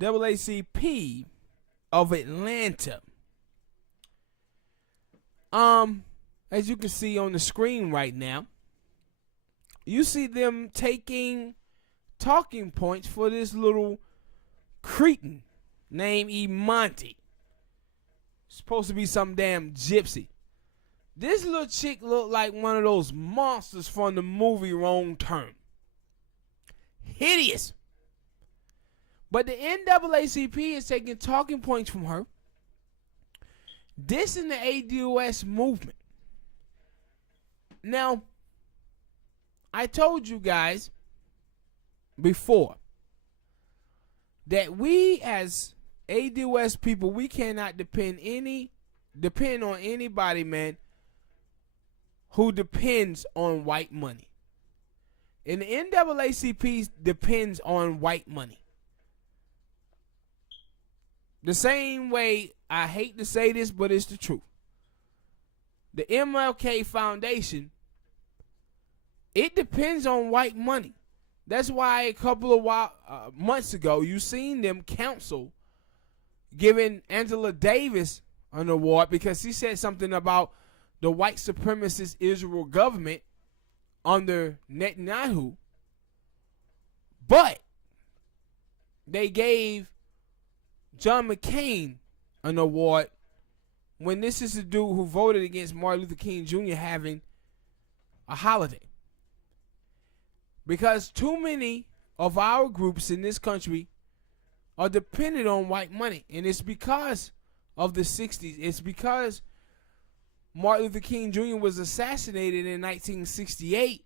NAACP of Atlanta. As you can see on the screen right now, you see them taking talking points for this little cretin named Imonte. Supposed to be some damn gypsy. This little chick looked like one of those monsters from the movie Wrong Turn. Hideous. But the NAACP is taking talking points from her, dissing the ADOS movement. Now, I told you guys before that we as ADOS people, we cannot depend on anybody, man, who depends on white money. And the NAACP depends on white money. The same way, I hate to say this, but it's the truth. The MLK Foundation, it depends on white money. That's why a couple of months ago, you seen them counsel giving Angela Davis an award because she said something about the white supremacist Israel government under Netanyahu. But they gave John McCain an award when this is the dude who voted against Martin Luther King Jr. having a holiday. Because too many of our groups in this country are dependent on white money. And it's because of the 60s. It's because Martin Luther King Jr. was assassinated in 1968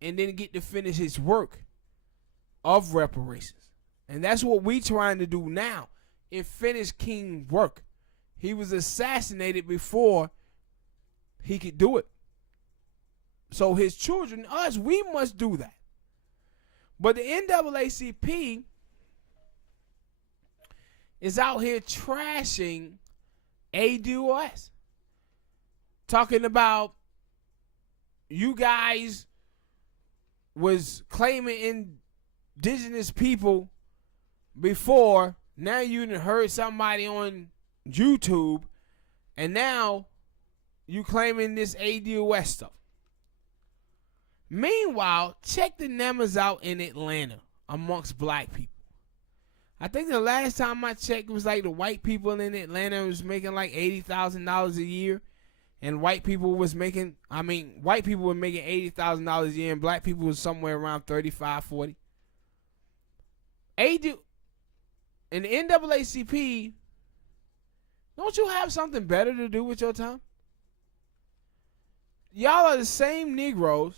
and didn't get to finish his work of reparations. And that's what we're trying to do now. And finish King's work. He was assassinated before he could do it. So his children, us, we must do that. But the NAACP is out here trashing ADOS. Talking about you guys was claiming indigenous people before. Now you done heard somebody on YouTube, and now you claiming this ADOS stuff. Meanwhile, check the numbers out in Atlanta amongst black people. I think the last time I checked was like the white people in Atlanta was making like $80,000 a year, and white people were making $80,000 a year, and black people was somewhere around 35, 40. And the NAACP, don't you have something better to do with your time? Y'all are the same Negroes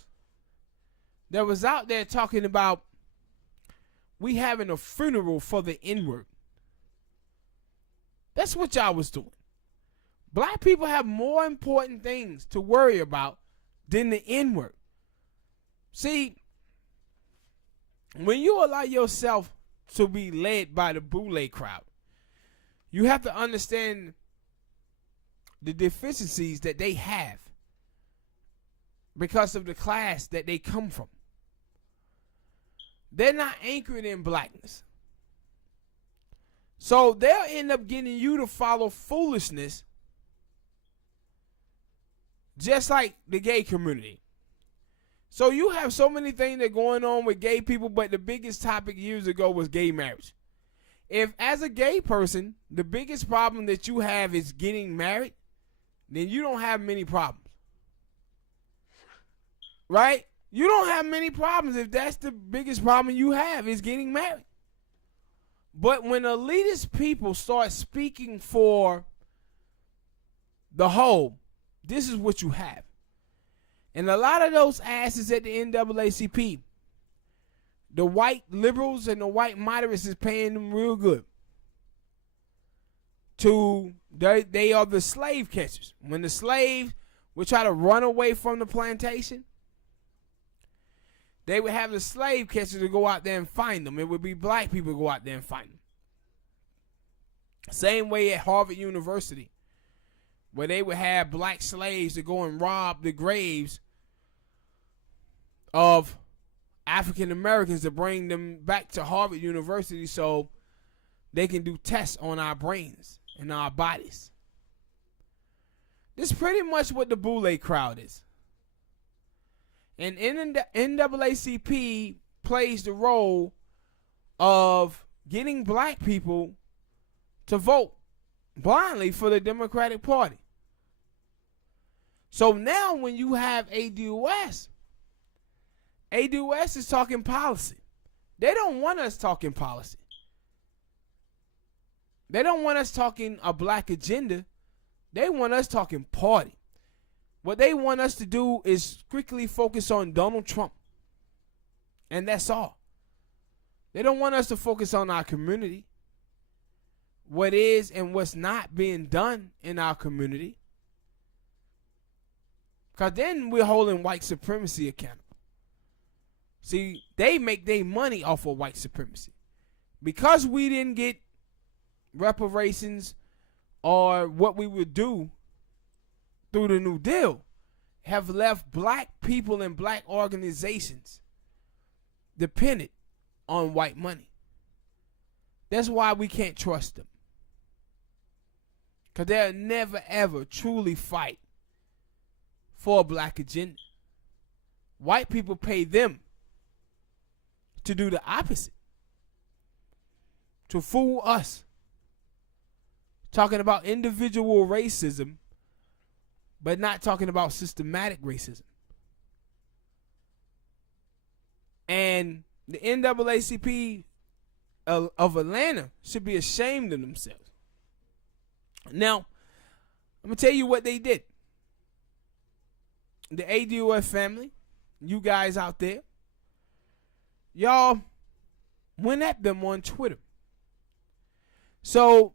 that was out there talking about we having a funeral for the N-word. That's what y'all was doing. Black people have more important things to worry about than the N-word. See, when you allow yourself to be led by the Boule crowd, you have to understand the deficiencies that they have because of the class that they come from. They're not anchored in blackness. So they'll end up getting you to follow foolishness, just like the gay community. So you have so many things that are going on with gay people, but the biggest topic years ago was gay marriage. If as a gay person, the biggest problem that you have is getting married, then you don't have many problems. Right? You don't have many problems if that's the biggest problem you have is getting married. But when elitist people start speaking for the whole, this is what you have. And a lot of those asses at the NAACP, the white liberals and the white moderates is paying them real good. They are the slave catchers. When the slaves would try to run away from the plantation, they would have the slave catchers to go out there and find them. It would be black people to go out there and find them. Same way at Harvard University, where they would have black slaves to go and rob the graves of African Americans to bring them back to Harvard University so they can do tests on our brains and our bodies. This is pretty much what the Boule crowd is. And NAACP plays the role of getting black people to vote blindly for the Democratic Party. So now when you have ADOS is talking policy. They don't want us talking policy. They don't want us talking a black agenda. They want us talking party. What they want us to do is strictly focus on Donald Trump. And that's all. They don't want us to focus on our community, what is and what's not being done in our community. Because then we're holding white supremacy accountable. See, they make their money off of white supremacy. Because we didn't get reparations or what we would do through the New Deal, have left black people and black organizations dependent on white money. That's why we can't trust them. Because they'll never ever truly fight for a black agenda. White people pay them to do the opposite. To fool us. Talking about individual racism, but not talking about systematic racism. And the NAACP of Atlanta should be ashamed of themselves. Now, I'm going to tell you what they did. The ADOS family, you guys out there, y'all went at them on Twitter. So,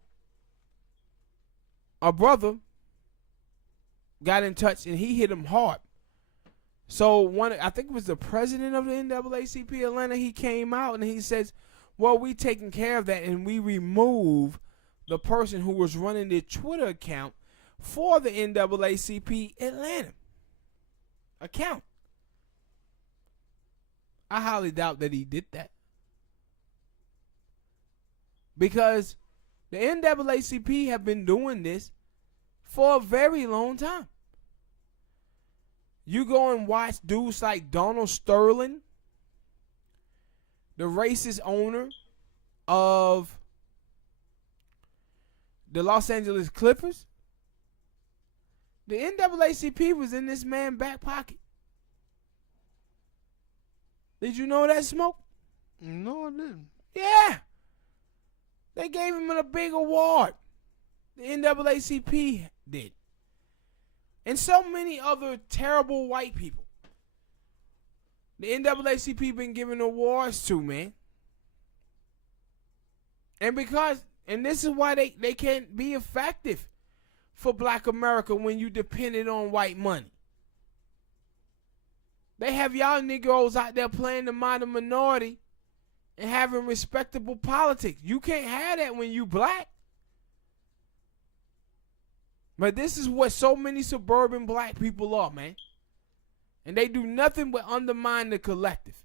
a brother got in touch and he hit him hard. So I think it was the president of the NAACP Atlanta, he came out and he says, well, we taking care of that and we remove the person who was running the Twitter account for the NAACP Atlanta account. I highly doubt that he did that. Because the NAACP have been doing this for a very long time. You go and watch dudes like Donald Sterling, the racist owner of the Los Angeles Clippers. The NAACP was in this man's back pocket. Did you know that, Smoke? No, I didn't. Yeah. They gave him a big award. The NAACP did. And so many other terrible white people. The NAACP been giving awards to, man. And this is why they can't be effective for black America when you dependent on white money. They have y'all Negroes out there playing the minor minority and having respectable politics. You can't have that when you black. But this is what so many suburban black people are, man. And they do nothing but undermine the collective.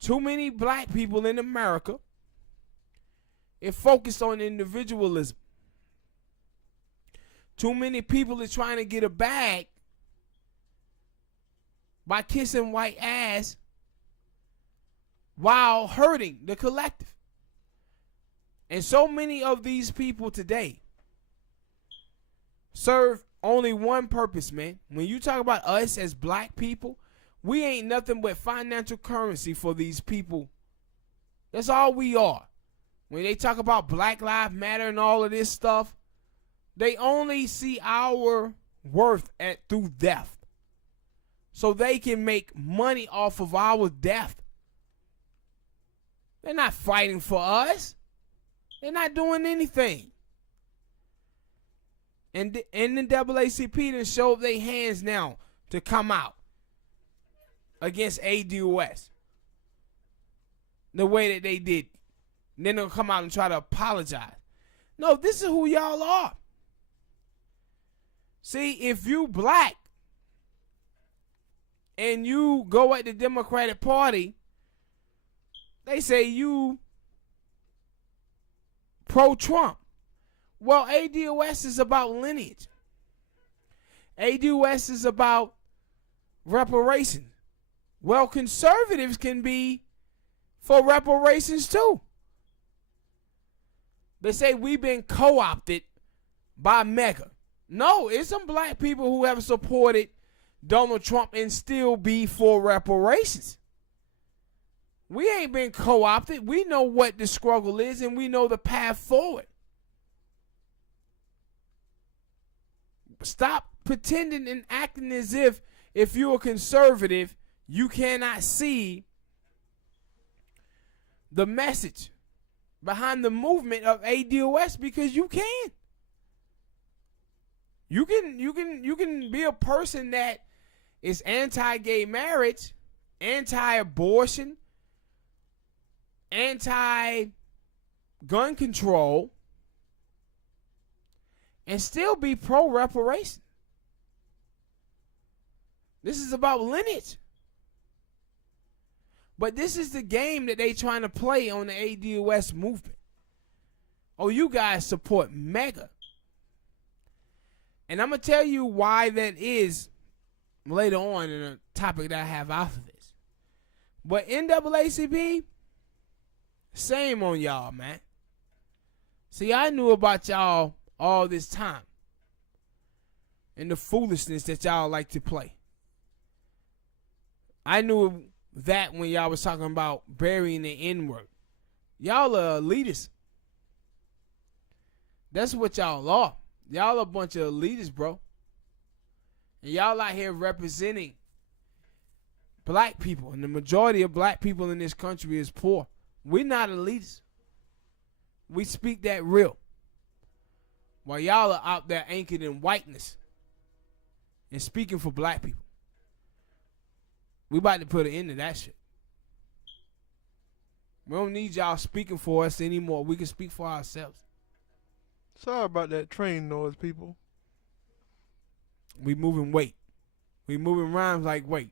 Too many black people in America are focused on individualism. Too many people are trying to get a bag by kissing white ass while hurting the collective. And so many of these people today serve only one purpose, man. When you talk about us as black people, we ain't nothing but financial currency for these people. That's all we are. When they talk about Black Lives Matter and all of this stuff, they only see our worth through death. So they can make money off of our death. They're not fighting for us. They're not doing anything. And the NAACP done showed their hands now to come out against ADOS the way that they did. And then they'll come out and try to apologize. No, this is who y'all are. See, if you black and you go at the Democratic Party, they say you pro-Trump. Well, ADOS is about lineage. ADOS is about reparations. Well, conservatives can be for reparations too. They say we've been co-opted by MAGA. No, it's some black people who have supported Donald Trump and still be for reparations. We ain't been co-opted. We know what the struggle is and we know the path forward. Stop pretending and acting as if you're a conservative, you cannot see the message behind the movement of ADOS, because you can. You can be a person that is anti-gay marriage, anti-abortion, anti-gun control, and still be pro-reparation. This is about lineage. But this is the game that they trying to play on the ADOS movement. Oh, you guys support MAGA. And I'm going to tell you why that is later on in a topic that I have after this. But NAACP, same on y'all, man. See, I knew about y'all all this time and the foolishness that y'all like to play. I knew that when y'all was talking about burying the N-word. Y'all are elitists. That's what y'all are. Y'all a bunch of elitists, bro. And y'all out here representing black people. And the majority of black people in this country is poor. We're not elitists. We speak that real. While y'all are out there anchored in whiteness and speaking for black people. We about to put an end to that shit. We don't need y'all speaking for us anymore. We can speak for ourselves. Sorry about that train noise, people. We moving weight. We moving rhymes like weight.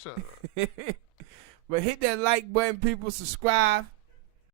Shut up. But hit that like button, people. Subscribe.